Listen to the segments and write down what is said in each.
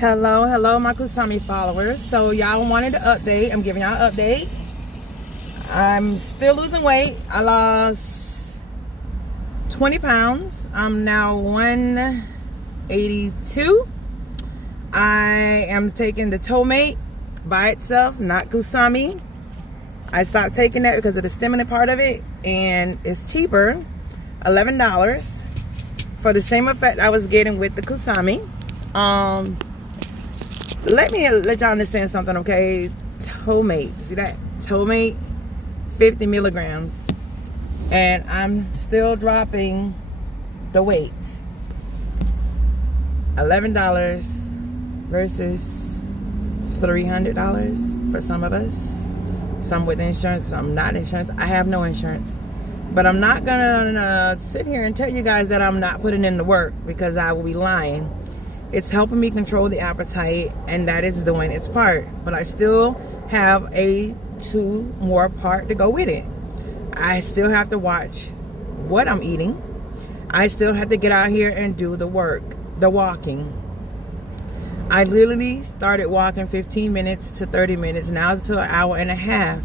Hello, my Kusami followers. So y'all wanted an update. I'm giving y'all an update. I'm still losing weight. I lost 20 pounds. I'm now 182. I am taking the Topiramate by itself, not Kusami. I stopped taking that because of the stimulant part of it, and it's cheaper, $11 for the same effect I was getting with the Kusami. Let y'all understand something, okay? Topiramate, see that? Topiramate, 50 milligrams, and I'm still dropping the weight. $11 versus $300 for some of us. Some with insurance, some not insurance. I have no insurance, but I'm not gonna sit here and tell you guys that I'm not putting in the work, because I will be lying. It's helping me control the appetite, and that is doing its part. But I still have a 2 more part to go with it. I still have to watch what I'm eating. I still have to get out here and do the work, the walking. I literally started walking 15 minutes to 30 minutes, now to an hour and a half.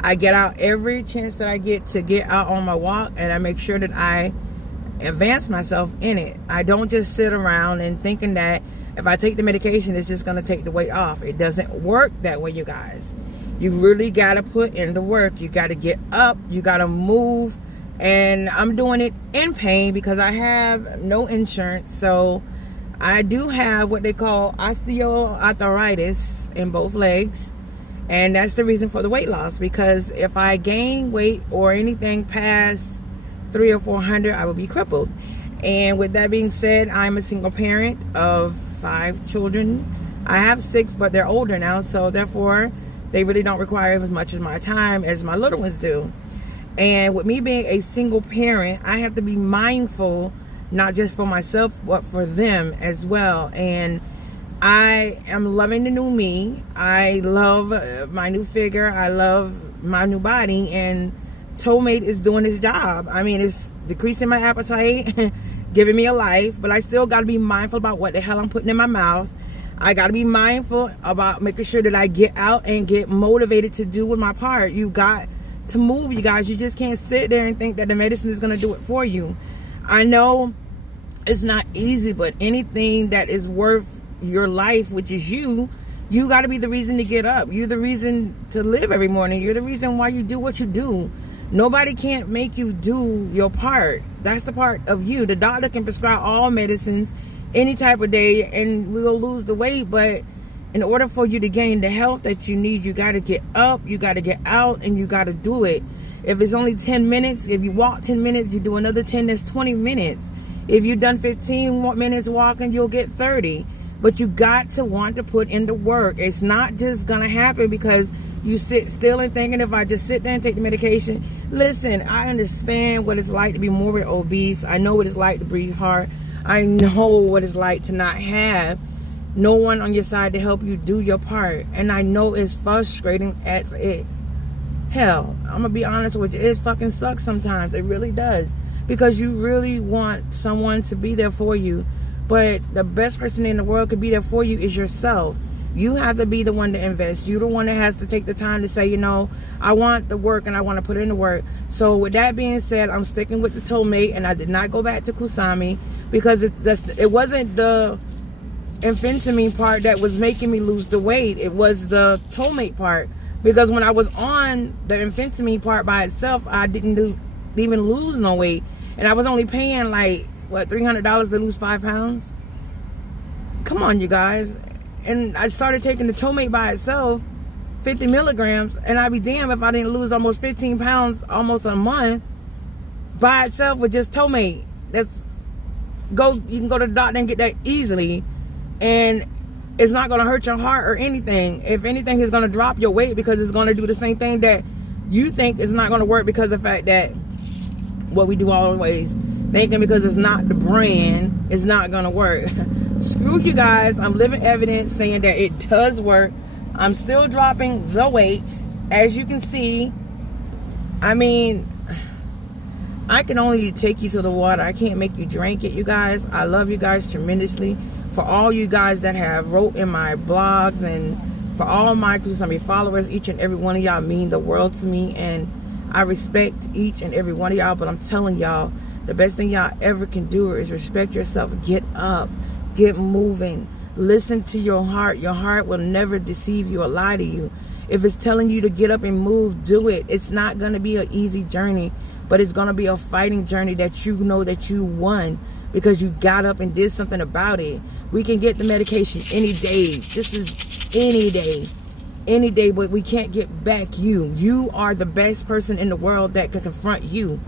I get out every chance that I get to get out on my walk, and I make sure that I advance myself in it. I don't just sit around and thinking that if I take the medication, it's just going to take the weight off. It doesn't work that way, you guys. You really got to put in the work. You got to get up. You got to move. And I'm doing it in pain because I have no insurance. So I do have what they call osteoarthritis in both legs. And that's the reason for the weight loss, because if I gain weight or anything past 300 or 400, I will be crippled. And with that being said, I'm a single parent of 5 children. I have 6, but they're older now, so therefore they really don't require as much of my time as my little ones do. And with me being a single parent, I have to be mindful, not just for myself, but for them as well. And I am loving the new me. I love my new figure. I love my new body, and Topiramate is doing its job. I mean, it's decreasing my appetite, giving me a life, but I still got to be mindful about what the hell I'm putting in my mouth. I got to be mindful about making sure that I get out and get motivated to do with my part. You got to move, you guys. You just can't sit there and think that the medicine is going to do it for you. I know it's not easy, but anything that is worth your life, which is you got to be the reason to get up. You're the reason to live every morning. You're the reason why you do what you do. Nobody can't make you do your part. That's the part of you. The doctor can prescribe all medicines any type of day and we'll lose the weight, but in order for you to gain the health that you need, you got to get up, you got to get out, and you got to do it. If it's only 10 minutes, if you walk 10 minutes, you do another 10, that's 20 minutes. If you've done 15 minutes walking, you'll get 30. But you got to want to put in the work. It's not just going to happen because you sit still and thinking, if I just sit there and take the medication. Listen, I understand what it's like to be morbid obese. I know what it's like to breathe hard. I know what it's like to not have no one on your side to help you do your part. And I know it's frustrating as it. Hell, I'm going to be honest with you. It fucking sucks sometimes. It really does. Because you really want someone to be there for you. But the best person in the world could be there for you is yourself. You have to be the one to invest. You're the one that has to take the time to say, you know, I want the work and I want to put in the work. So with that being said, I'm sticking with the Topiramate, and I did not go back to Kusami because it wasn't the amphetamine part that was making me lose the weight. It was the Topiramate part, because when I was on the amphetamine part by itself, I didn't even lose no weight, and I was only paying like what, $300 to lose 5 pounds. Come on, you guys. And I started taking the Topiramate by itself, 50 milligrams, and I'd be damned if I didn't lose almost 15 pounds almost a month by itself with just Topiramate. You can go to the doctor and get that easily, and it's not going to hurt your heart or anything. If anything, it's going to drop your weight, because it's going to do the same thing that you think is not going to work, because of the fact that what we do always, thinking because it's not the brand, it's not going to work. Screw you guys. I'm living evidence saying that it does work. I'm still dropping the weight, as you can see. I mean, I can only take you to the water. I can't make you drink it, you guys. I love you guys tremendously. For all you guys that have wrote in my blogs, and for all my followers, each and every one of y'all mean the world to me, and I respect each and every one of y'all. But I'm telling y'all, the best thing y'all ever can do is respect yourself. Get up, get moving, listen to your heart. Your heart will never deceive you or lie to you. If it's telling you to get up and move, do it. It's not going to be an easy journey, but it's going to be a fighting journey that you know that you won because you got up and did something about it. We can get the medication any day. This is any day, but we can't get back you. You are the best person in the world that can confront you,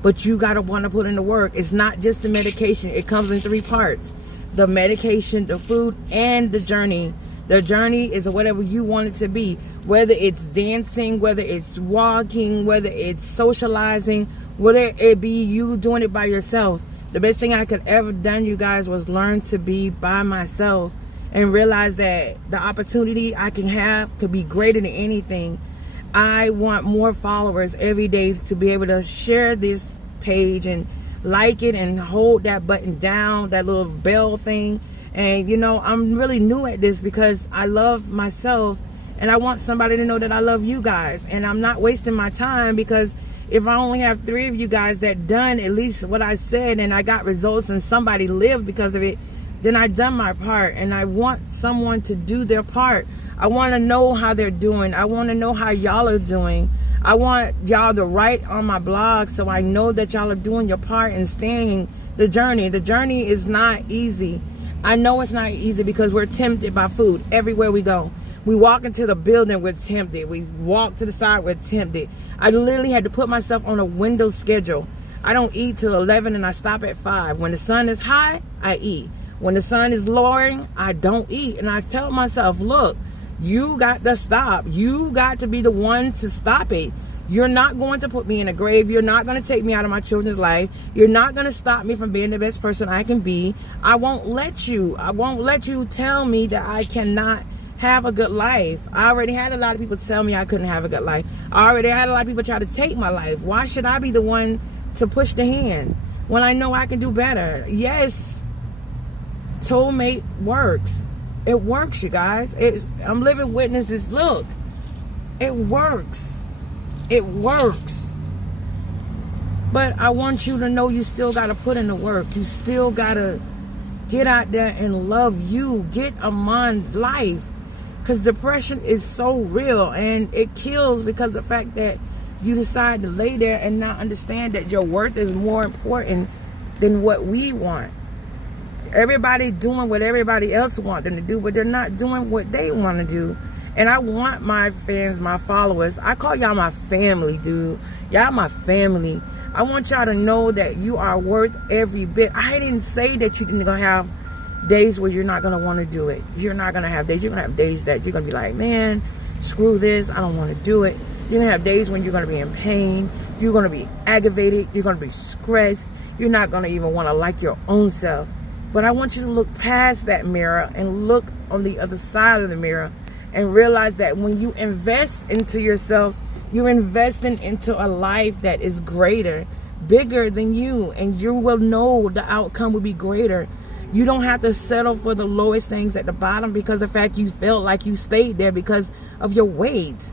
but you got to want to put in the work. It's not just the medication. It comes in 3 parts: the medication, the food, and the journey. The journey is whatever you want it to be, whether it's dancing, whether it's walking, whether it's socializing, whether it be you doing it by yourself. The best thing I could ever done, you guys, was learn to be by myself and realize that the opportunity I can have could be greater than anything. I want more followers every day to be able to share this page and like it and hold that button down, that little bell thing. And you know, I'm really new at this because I love myself and I want somebody to know that I love you guys, and I'm not wasting my time, because if I only have 3 of you guys that done at least what I said and I got results and somebody lived because of it, then I done my part. And I want someone to do their part. I want to know how they're doing. I want to know how y'all are doing. I want y'all to write on my blog so I know that y'all are doing your part and staying the journey. The journey is not easy. I know it's not easy because we're tempted by food everywhere we go. We walk into the building, we're tempted. We walk to the side, we're tempted. I literally had to put myself on a window schedule. I don't eat till 11 and I stop at 5. When the sun is high, I eat. When the sun is lowering, I don't eat. And I tell myself, look, you got to stop. You got to be the one to stop it. You're not going to put me in a grave. You're not going to take me out of my children's life. You're not going to stop me from being the best person I can be. I won't let you. I won't let you tell me that I cannot have a good life. I already had a lot of people tell me I couldn't have a good life. I already had a lot of people try to take my life. Why should I be the one to push the hand when I know I can do better? Yes, Topiramate works. It works, you guys. I'm living witnesses. Look, it works. It works. But I want you to know you still got to put in the work. You still got to get out there and love you. Get among life. Because depression is so real, and it kills because of the fact that you decide to lay there and not understand that your worth is more important than what we want. Everybody doing what everybody else wants them to do, but they're not doing what they want to do. And I want my fans, my followers, I call y'all my family, dude. Y'all my family. I want y'all to know that you are worth every bit. I didn't say that you're going to have days where you're not going to want to do it. You're not going to have days. You're going to have days that you're going to be like, man, screw this. I don't want to do it. You're going to have days when you're going to be in pain. You're going to be aggravated. You're going to be stressed. You're not going to even want to like your own self. But I want you to look past that mirror and look on the other side of the mirror and realize that when you invest into yourself, you're investing into a life that is greater, bigger than you, and you will know the outcome will be greater. You don't have to settle for the lowest things at the bottom because of the fact you felt like you stayed there because of your weight.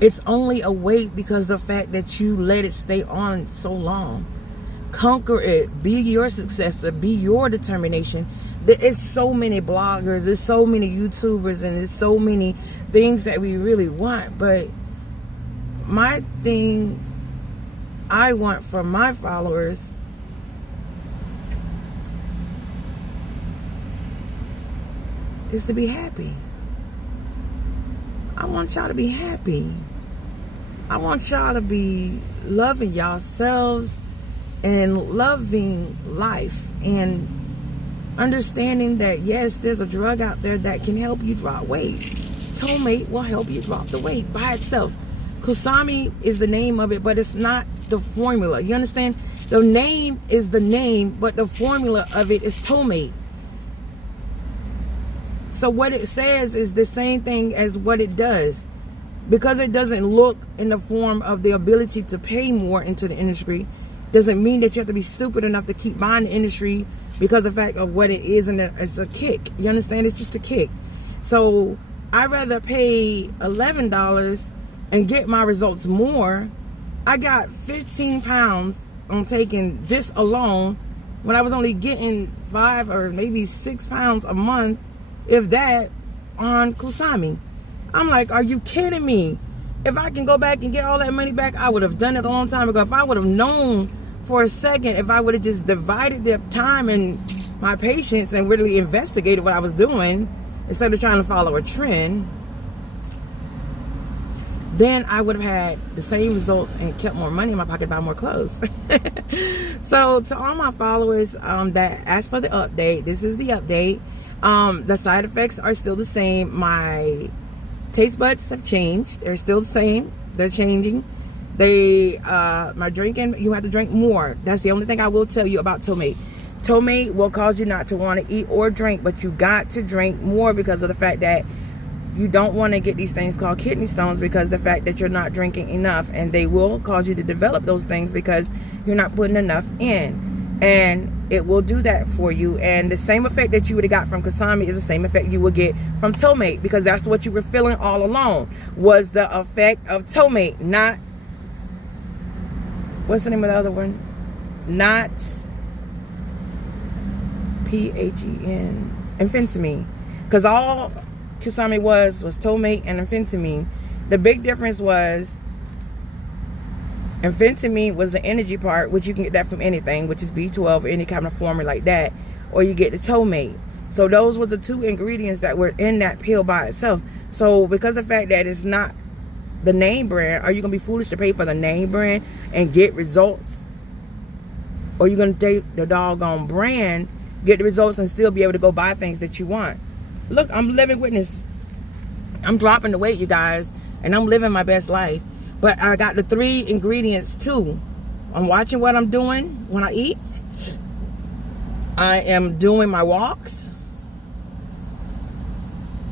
It's only a weight because of the fact that you let it stay on so long. Conquer it. Be your successor. Be your determination. There's so many bloggers, there's so many YouTubers, and there's so many things that we really want. But my thing I want for my followers is to be happy. I want y'all to be happy. I want y'all to be loving yourselves and loving life and understanding that, yes, there's a drug out there that can help you drop weight. Topiramate will help you drop the weight by itself. Kusami is the name of it, but it's not the formula. You understand? The name is the name, but the formula of it is Topiramate. So what it says is the same thing as what it does. Because it doesn't look in the form of the ability to pay more into the industry, doesn't mean that you have to be stupid enough to keep buying the industry because of the fact of what it is, and it's a kick. You understand? It's just a kick. So I'd rather pay $11 and get my results more. I got 15 pounds on taking this alone when I was only getting 5 or maybe 6 pounds a month, if that, on Kusami. I'm like, are you kidding me? If I can go back and get all that money back, I would have done it a long time ago. If I would have known for a second, if I would have just divided the time and my patience and really investigated what I was doing instead of trying to follow a trend, then I would have had the same results and kept more money in my pocket to buy more clothes. So to all my followers that asked for the update, this is the update. The side effects are still the same. My taste buds have changed. They're still the same. They're changing. My drinking, you have to drink more. That's the only thing I will tell you about Topiramate. Topiramate will cause you not to want to eat or drink, but you got to drink more because of the fact that you don't want to get these things called kidney stones, because the fact that you're not drinking enough, and they will cause you to develop those things because you're not putting enough in, and it will do that for you. And the same effect that you would have got from Kusami is the same effect you would get from Topiramate, because that's what you were feeling all along, was the effect of Topiramate, not, what's the name of the other one? Not PHEN, amphetamine, because all Kusami was Topiramate and amphetamine. The big difference was amphetamine was the energy part, which you can get that from anything, which is B12 or any kind of formula like that, or you get the Topiramate. So those were the two ingredients that were in that pill by itself. So because of the fact that it's not the name brand, are you gonna be foolish to pay for the name brand and get results, or you're gonna take the doggone brand, get the results, and still be able to go buy things that you want? Look, I'm living witness. I'm dropping the weight, you guys, and I'm living my best life. But I got the 3 ingredients too. I'm watching what I'm doing when I eat. I am doing my walks.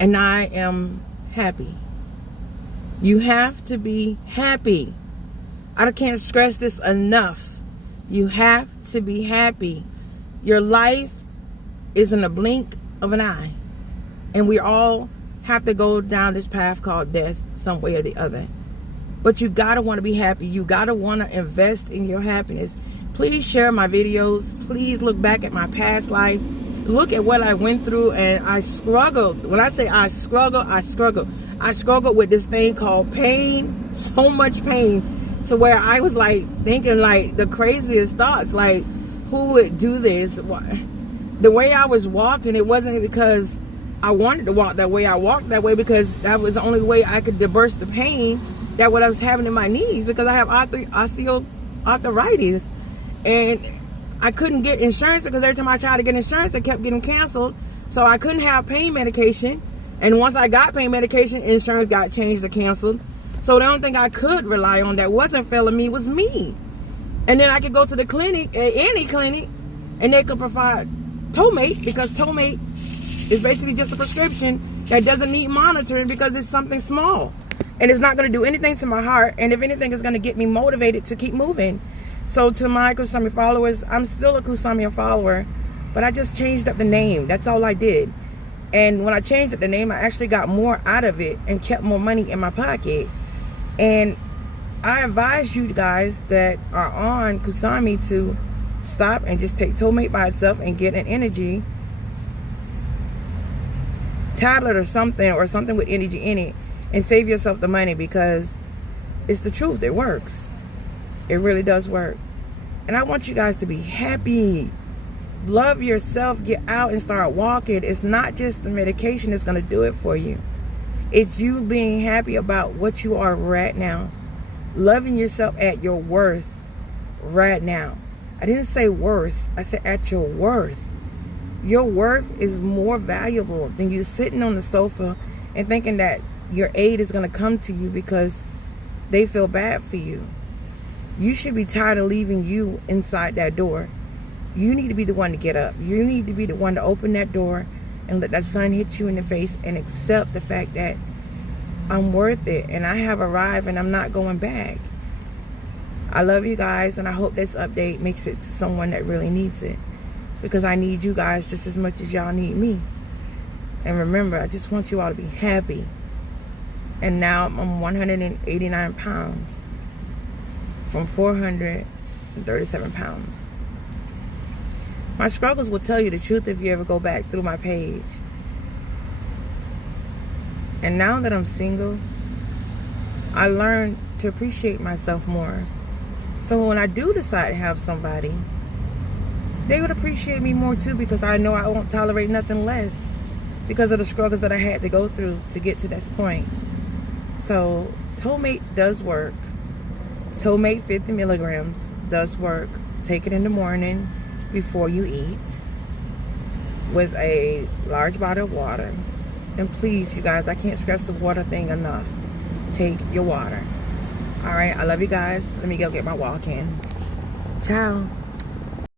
And I am happy. You have to be happy. I can't stress this enough. You have to be happy. Your life is in a blink of an eye. And we all have to go down this path called death some way or the other. But you gotta want to be happy. You gotta want to invest in your happiness. Please share my videos. Please look back at my past life. Look at what I went through, and I struggled. When I say I struggled, I struggled. I struggled with this thing called pain, so much pain, to where I was like thinking like the craziest thoughts, like, who would do this? The way I was walking, it wasn't because I wanted to walk that way. I walked that way because that was the only way I could disperse the pain that what I was having in my knees, because I have osteoarthritis, and I couldn't get insurance because every time I tried to get insurance, it kept getting canceled. So I couldn't have pain medication, and once I got pain medication, insurance got changed or canceled. So the only thing I could rely on that wasn't failing me was me. And then I could go to the clinic, any clinic, and they could provide Topiramate, because Topiramate is basically just a prescription that doesn't need monitoring because it's something small. And it's not going to do anything to my heart. And if anything, it's going to get me motivated to keep moving. So to my Kusami followers, I'm still a Kusami follower, but I just changed up the name. That's all I did. And when I changed up the name, I actually got more out of it and kept more money in my pocket. And I advise you guys that are on Kusami to stop and just take Topiramate by itself and get an energy tablet or something with energy in it, and save yourself the money, because it's the truth. It works. It really does work. And I want you guys to be happy. Love yourself. Get out and start walking. It's not just the medication that's going to do it for you. It's you being happy about what you are right now. Loving yourself at your worth right now. I didn't say worth. I said at your worth. Your worth is more valuable than you sitting on the sofa and thinking that your aid is going to come to you because they feel bad for you. You should be tired of leaving you inside that door. You need to be the one to get up. You need to be the one to open that door and let that sun hit you in the face and accept the fact that I'm worth it and I have arrived and I'm not going back. I love you guys, and I hope this update makes it to someone that really needs it. because I need you guys just as much as y'all need me. And remember, I just want you all to be happy. And now I'm 189 pounds from 437 pounds. My struggles will tell you the truth if you ever go back through my page. And now that I'm single, I learned to appreciate myself more. So when I do decide to have somebody, they would appreciate me more too, because I know I won't tolerate nothing less because of the struggles that I had to go through to get to this point. So Topiramate does work. Topiramate 50 milligrams does work. Take it in the morning before you eat with a large bottle of water. And please, you guys, I can't stress the water thing enough. Take your water. All right, I love you guys. Let me go get my walk in. Ciao.